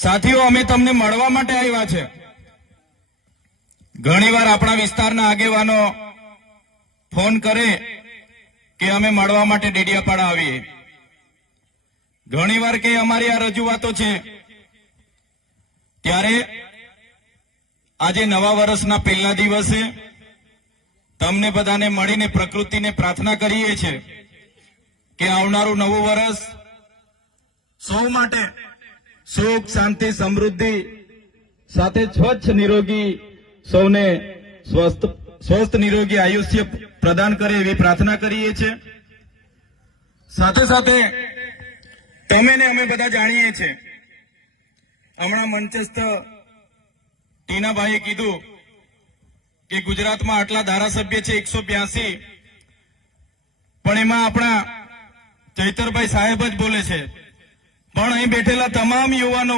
સાથીઓ, અમે તમને મળવા માટે આવ્યા છે। ઘણીવાર આપણા વિસ્તારના આગેવાનો ફોન કરે કે અમે મળવા માટે ડેડિયાપાડા આવીએ। ઘણીવાર કે અમારી આ રજૂઆતો છે, ત્યારે આજે નવા વર્ષના પહેલા દિવસે તમને બધાને મળીને પ્રકૃતિને પ્રાર્થના કરીએ છીએ કે આવનારું નવું વર્ષ સૌ માટે સુખ, શાંતિ, સમૃદ્ધિ સાથે સ્વચ્છ નિરોગી સૌને સ્વસ્થ નિરોગી આયુષ્ય પ્રદાન કરે એવી પ્રાર્થના કરીએ છીએ। સાથે સાથે તમે ને અમે બધા જાણીએ છીએ, હમણાં મંચસ્થ ટીનાભાઈએ કીધું કે ગુજરાતમાં આટલા ધારાસભ્ય છે 182, પણ એમાં આપણા ચૈતરભાઈ સાહેબ જ બોલે છે, પણ અહીં બેઠેલા તમામ યુવાનો